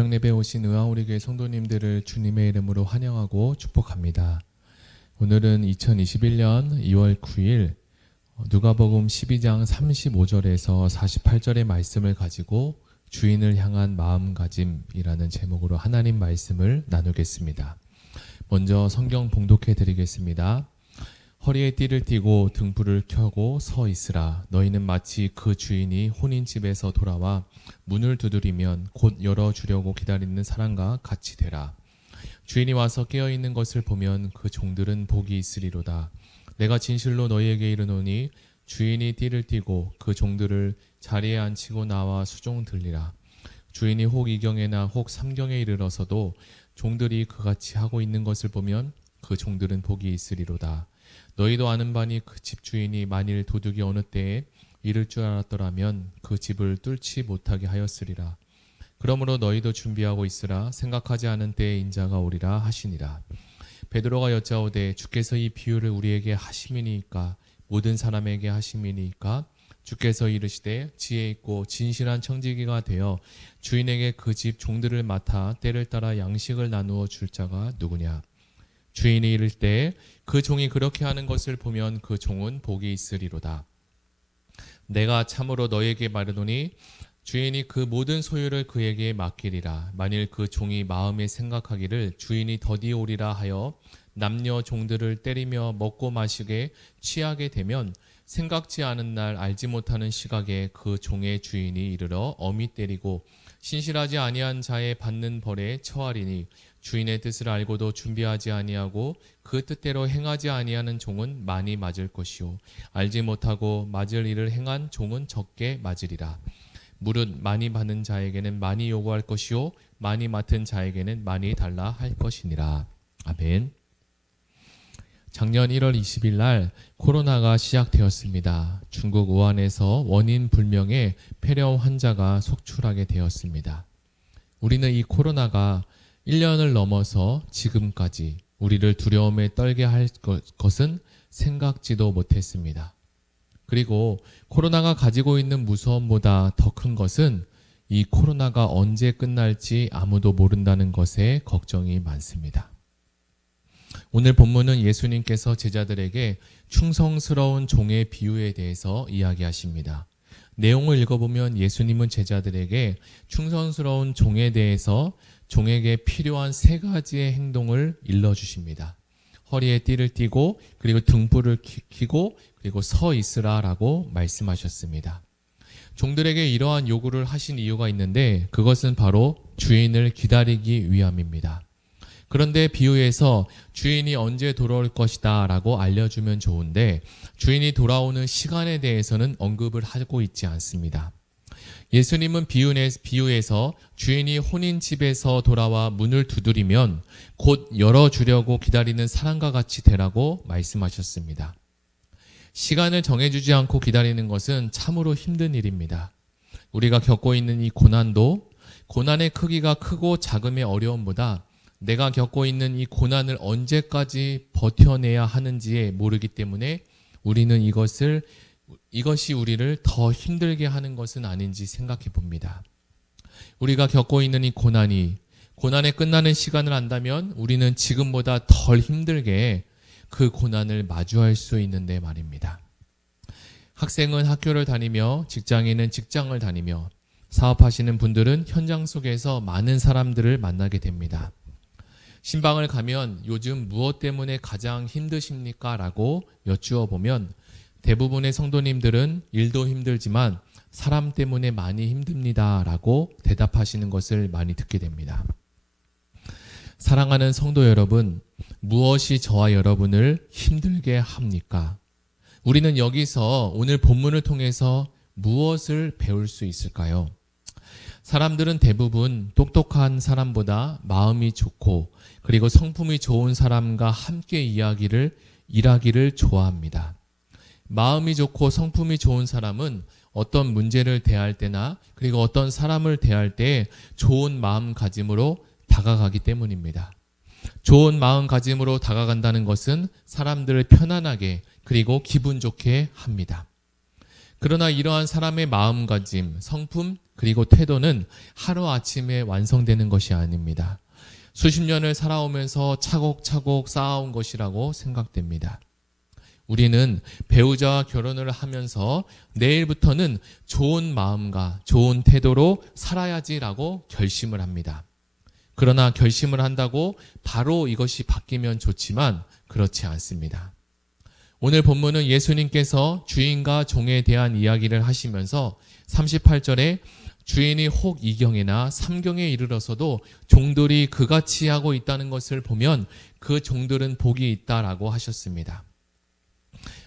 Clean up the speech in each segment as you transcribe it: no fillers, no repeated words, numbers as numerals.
새벽예배 오신 의왕우리교회 성도님들을 주님의 이름으로 환영하고 축복합니다. 오늘은 2021년 2월 9일 누가복음 12장 35절에서 48절의 말씀을 가지고 주인을 향한 마음가짐이라는 제목으로 하나님 말씀을 나누겠습니다. 먼저 성경 봉독해 드리겠습니다. 허리에 띠를 띠고 등불을 켜고 서 있으라. 너희는 마치 그 주인이 혼인집에서 돌아와 문을 두드리면 곧 열어주려고 기다리는 사람과 같이 되라. 주인이 와서 깨어있는 것을 보면 그 종들은 복이 있으리로다. 내가 진실로 너희에게 이르노니 주인이 띠를 띠고 그 종들을 자리에 앉히고 나와 수종 들리라. 주인이 혹 이경에나 혹 삼경에 이르러서도 종들이 그같이 하고 있는 것을 보면 그 종들은 복이 있으리로다. 너희도 아는 바니 그 집주인이 만일 도둑이 어느 때에 이를 줄 알았더라면 그 집을 뚫지 못하게 하였으리라. 그러므로 너희도 준비하고 있으라. 생각하지 않은 때에 인자가 오리라 하시니라. 베드로가 여짜오되 주께서 이 비유를 우리에게 하심이니까 모든 사람에게 하심이니까 주께서 이르시되 지혜 있고 진실한 청지기가 되어 주인에게 그 집 종들을 맡아 때를 따라 양식을 나누어 줄 자가 누구냐. 주인이 이를 때 그 종이 그렇게 하는 것을 보면 그 종은 복이 있으리로다. 내가 참으로 너희에게 말하노니 주인이 그 모든 소유를 그에게 맡기리라. 만일 그 종이 마음에 생각하기를 주인이 더디 오리라 하여 남녀 종들을 때리며 먹고 마시게 취하게 되면 생각지 않은 날 알지 못하는 시각에 그 종의 주인이 이르러 엄히 때리고 신실하지 아니한 자의 받는 벌에 처하리니 주인의 뜻을 알고도 준비하지 아니하고 그 뜻대로 행하지 아니하는 종은 많이 맞을 것이요 알지 못하고 맞을 일을 행한 종은 적게 맞으리라. 무릇 많이 받는 자에게는 많이 요구할 것이요 많이 맡은 자에게는 많이 달라 할 것이니라. 아멘. 작년 1월 20일 날 코로나가 시작되었습니다. 중국 우한에서 원인 불명의 폐렴 환자가 속출하게 되었습니다. 우리는 이 코로나가 1년을 넘어서 지금까지 우리를 두려움에 떨게 할 것은 생각지도 못했습니다. 그리고 코로나가 가지고 있는 무서움보다 더 큰 것은 이 코로나가 언제 끝날지 아무도 모른다는 것에 걱정이 많습니다. 오늘 본문은 예수님께서 제자들에게 충성스러운 종의 비유에 대해서 이야기하십니다. 내용을 읽어보면 예수님은 제자들에게 충성스러운 종에 대해서 종에게 필요한 세 가지의 행동을 일러주십니다. 허리에 띠를 띠고 그리고 등불을 켜고 그리고 서 있으라라고 말씀하셨습니다. 종들에게 이러한 요구를 하신 이유가 있는데 그것은 바로 주인을 기다리기 위함입니다. 그런데 비유에서 주인이 언제 돌아올 것이다 라고 알려주면 좋은데 주인이 돌아오는 시간에 대해서는 언급을 하고 있지 않습니다. 예수님은 비유에서 주인이 혼인집에서 돌아와 문을 두드리면 곧 열어주려고 기다리는 사람과 같이 되라고 말씀하셨습니다. 시간을 정해주지 않고 기다리는 것은 참으로 힘든 일입니다. 우리가 겪고 있는 이 고난도 고난의 크기가 크고 작음의 어려움보다 내가 겪고 있는 이 고난을 언제까지 버텨내야 하는지에 모르기 때문에 우리는 이것이 우리를 더 힘들게 하는 것은 아닌지 생각해 봅니다. 우리가 겪고 있는 이 고난이 끝나는 시간을 안다면 우리는 지금보다 덜 힘들게 그 고난을 마주할 수 있는데 말입니다. 학생은 학교를 다니며 직장인은 직장을 다니며 사업하시는 분들은 현장 속에서 많은 사람들을 만나게 됩니다. 신방을 가면 요즘 무엇 때문에 가장 힘드십니까? 라고 여쭈어 보면 대부분의 성도님들은 일도 힘들지만 사람 때문에 많이 힘듭니다 라고 대답하시는 것을 많이 듣게 됩니다. 사랑하는 성도 여러분, 무엇이 저와 여러분을 힘들게 합니까? 우리는 여기서 오늘 본문을 통해서 무엇을 배울 수 있을까요? 사람들은 대부분 똑똑한 사람보다 마음이 좋고 그리고 성품이 좋은 사람과 함께 일하기를 좋아합니다. 마음이 좋고 성품이 좋은 사람은 어떤 문제를 대할 때나 그리고 어떤 사람을 대할 때 좋은 마음가짐으로 다가가기 때문입니다. 좋은 마음가짐으로 다가간다는 것은 사람들을 편안하게 그리고 기분 좋게 합니다. 그러나 이러한 사람의 마음가짐, 성품, 그리고 태도는 하루아침에 완성되는 것이 아닙니다. 수십 년을 살아오면서 차곡차곡 쌓아온 것이라고 생각됩니다. 우리는 배우자와 결혼을 하면서 내일부터는 좋은 마음과 좋은 태도로 살아야지라고 결심을 합니다. 그러나 결심을 한다고 바로 이것이 바뀌면 좋지만 그렇지 않습니다. 오늘 본문은 예수님께서 주인과 종에 대한 이야기를 하시면서 38절에 주인이 혹 2경이나 3경에 이르러서도 종들이 그같이 하고 있다는 것을 보면 그 종들은 복이 있다라고 하셨습니다.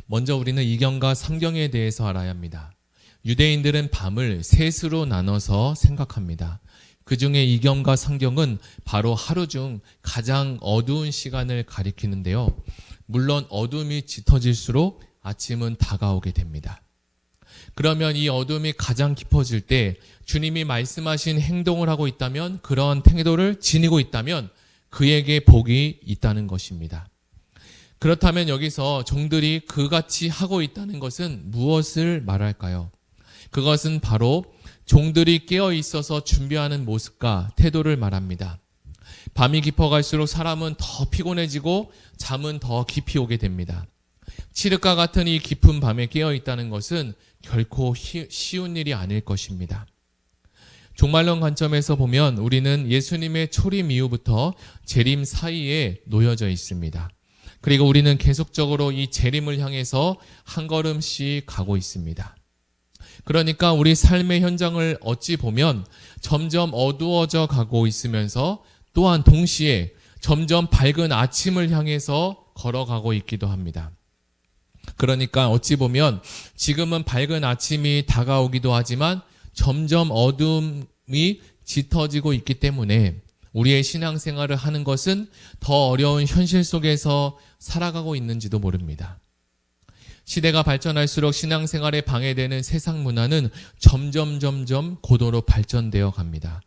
먼저 우리는 2경과 3경에 대해서 알아야 합니다. 유대인들은 밤을 셋으로 나눠서 생각합니다. 그 중에 2경과 3경은 바로 하루 중 가장 어두운 시간을 가리키는데요. 물론 어둠이 짙어질수록 아침은 다가오게 됩니다. 그러면 이 어둠이 가장 깊어질 때 주님이 말씀하신 행동을 하고 있다면, 그런 태도를 지니고 있다면 그에게 복이 있다는 것입니다. 그렇다면 여기서 종들이 그같이 하고 있다는 것은 무엇을 말할까요? 그것은 바로 종들이 깨어 있어서 준비하는 모습과 태도를 말합니다. 밤이 깊어갈수록 사람은 더 피곤해지고 잠은 더 깊이 오게 됩니다. 칠흑과 같은 이 깊은 밤에 깨어 있다는 것은 결코 쉬운 일이 아닐 것입니다. 종말론 관점에서 보면 우리는 예수님의 초림 이후부터 재림 사이에 놓여져 있습니다. 그리고 우리는 계속적으로 이 재림을 향해서 한 걸음씩 가고 있습니다. 그러니까 우리 삶의 현장을 어찌 보면 점점 어두워져 가고 있으면서 또한 동시에 점점 밝은 아침을 향해서 걸어가고 있기도 합니다. 그러니까 어찌 보면 지금은 밝은 아침이 다가오기도 하지만 점점 어둠이 짙어지고 있기 때문에 우리의 신앙생활을 하는 것은 더 어려운 현실 속에서 살아가고 있는지도 모릅니다. 시대가 발전할수록 신앙생활에 방해되는 세상 문화는 점점 고도로 발전되어 갑니다.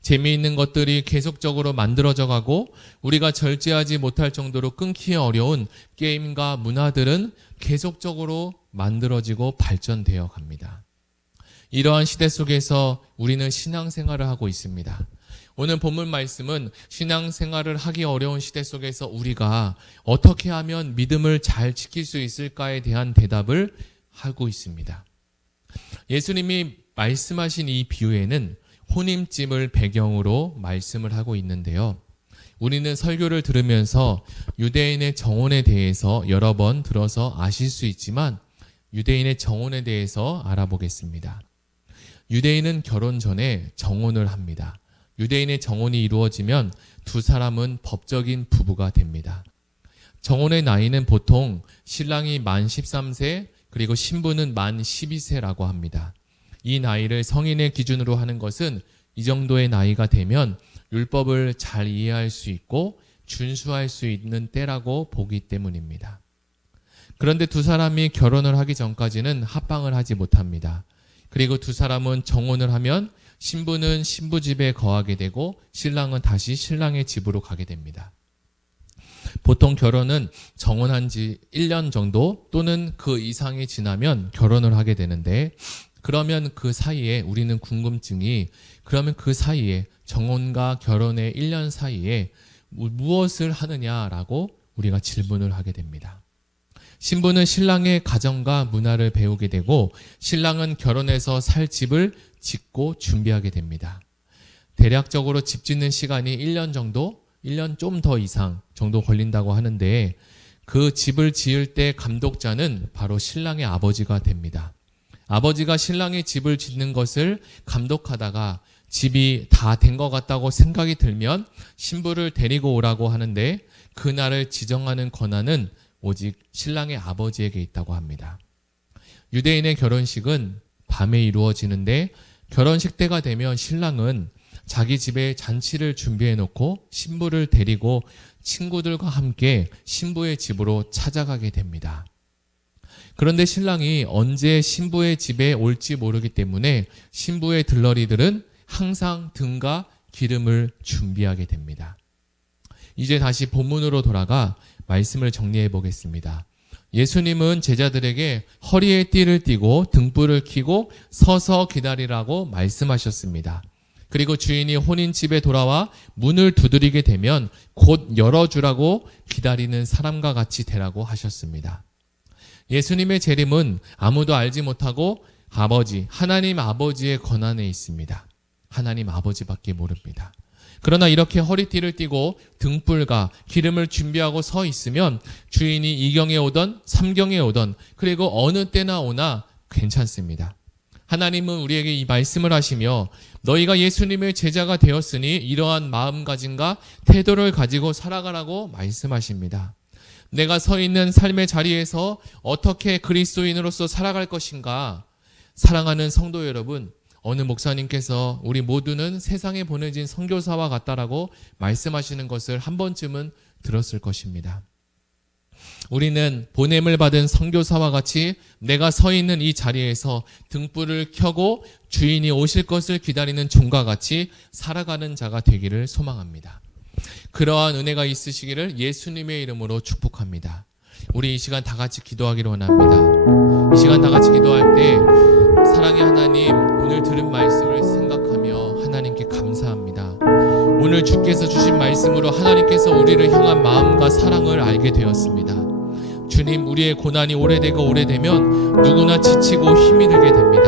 재미있는 것들이 계속적으로 만들어져 가고 우리가 절제하지 못할 정도로 끊기 어려운 게임과 문화들은 계속적으로 만들어지고 발전되어 갑니다. 이러한 시대 속에서 우리는 신앙생활을 하고 있습니다. 오늘 본문 말씀은 신앙생활을 하기 어려운 시대 속에서 우리가 어떻게 하면 믿음을 잘 지킬 수 있을까에 대한 대답을 하고 있습니다. 예수님이 말씀하신 이 비유에는 혼인집을 배경으로 말씀을 하고 있는데요. 우리는 설교를 들으면서 유대인의 정혼에 대해서 여러 번 들어서 아실 수 있지만 유대인의 정혼에 대해서 알아보겠습니다. 유대인은 결혼 전에 정혼을 합니다. 유대인의 정혼이 이루어지면 두 사람은 법적인 부부가 됩니다. 정혼의 나이는 보통 신랑이 만 13세 그리고 신부는 만 12세라고 합니다. 이 나이를 성인의 기준으로 하는 것은 이 정도의 나이가 되면 율법을 잘 이해할 수 있고 준수할 수 있는 때라고 보기 때문입니다. 그런데 두 사람이 결혼을 하기 전까지는 합방을 하지 못합니다. 그리고 두 사람은 정혼을 하면 신부는 신부 집에 거하게 되고 신랑은 다시 신랑의 집으로 가게 됩니다. 보통 결혼은 정혼한 지 1년 정도 또는 그 이상이 지나면 결혼을 하게 되는데, 그러면 그 사이에 우리는 궁금증이, 그러면 그 사이에 정혼과 결혼의 1년 사이에 무엇을 하느냐라고 우리가 질문을 하게 됩니다. 신부는 신랑의 가정과 문화를 배우게 되고 신랑은 결혼해서 살 집을 짓고 준비하게 됩니다. 대략적으로 집 짓는 시간이 1년 정도, 1년 좀 더 이상 정도 걸린다고 하는데 그 집을 지을 때 감독자는 바로 신랑의 아버지가 됩니다. 아버지가 신랑의 집을 짓는 것을 감독하다가 집이 다 된 것 같다고 생각이 들면 신부를 데리고 오라고 하는데 그날을 지정하는 권한은 오직 신랑의 아버지에게 있다고 합니다. 유대인의 결혼식은 밤에 이루어지는데 결혼식 때가 되면 신랑은 자기 집에 잔치를 준비해 놓고 신부를 데리고 친구들과 함께 신부의 집으로 찾아가게 됩니다. 그런데 신랑이 언제 신부의 집에 올지 모르기 때문에 신부의 들러리들은 항상 등과 기름을 준비하게 됩니다. 이제 다시 본문으로 돌아가 말씀을 정리해 보겠습니다. 예수님은 제자들에게 허리에 띠를 띠고 등불을 켜고 서서 기다리라고 말씀하셨습니다. 그리고 주인이 혼인 집에 돌아와 문을 두드리게 되면 곧 열어주라고 기다리는 사람과 같이 되라고 하셨습니다. 예수님의 재림은 아무도 알지 못하고 하나님 아버지의 권한에 있습니다. 하나님 아버지밖에 모릅니다. 그러나 이렇게 허리띠를 띠고 등불과 기름을 준비하고 서 있으면 주인이 2경에 오던 3경에 오던 그리고 어느 때나 오나 괜찮습니다. 하나님은 우리에게 이 말씀을 하시며 너희가 예수님의 제자가 되었으니 이러한 마음가짐과 태도를 가지고 살아가라고 말씀하십니다. 내가 서 있는 삶의 자리에서 어떻게 그리스도인으로서 살아갈 것인가? 사랑하는 성도 여러분, 어느 목사님께서 우리 모두는 세상에 보내진 선교사와 같다라고 말씀하시는 것을 한 번쯤은 들었을 것입니다. 우리는 보냄을 받은 선교사와 같이 내가 서 있는 이 자리에서 등불을 켜고 주인이 오실 것을 기다리는 종과 같이 살아가는 자가 되기를 소망합니다. 그러한 은혜가 있으시기를 예수님의 이름으로 축복합니다. 우리 이 시간 다 같이 기도하기를 원합니다. 이 시간 다 같이 기도할 때 사랑의 하나님, 오늘 들은 말씀을 생각하며 하나님께 감사합니다. 오늘 주께서 주신 말씀으로 하나님께서 우리를 향한 마음과 사랑을 알게 되었습니다. 주님, 우리의 고난이 오래되면 누구나 지치고 힘이 들게 됩니다.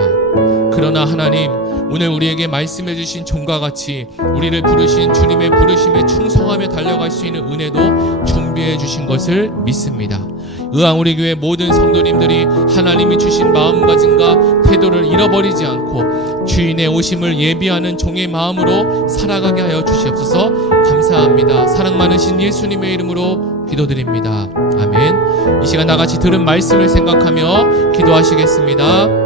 그러나 하나님, 오늘 우리에게 말씀해 주신 종과 같이 우리를 부르신 주님의 부르심에 충성하며 달려갈 수 있는 은혜도 준비해 주신 것을 믿습니다. 의왕 우리 교회 모든 성도님들이 하나님이 주신 마음가짐과 태도를 잃어버리지 않고 주인의 오심을 예비하는 종의 마음으로 살아가게 하여 주시옵소서. 감사합니다. 사랑 많으신 예수님의 이름으로 기도드립니다. 아멘. 이 시간 나같이 들은 말씀을 생각하며 기도하시겠습니다.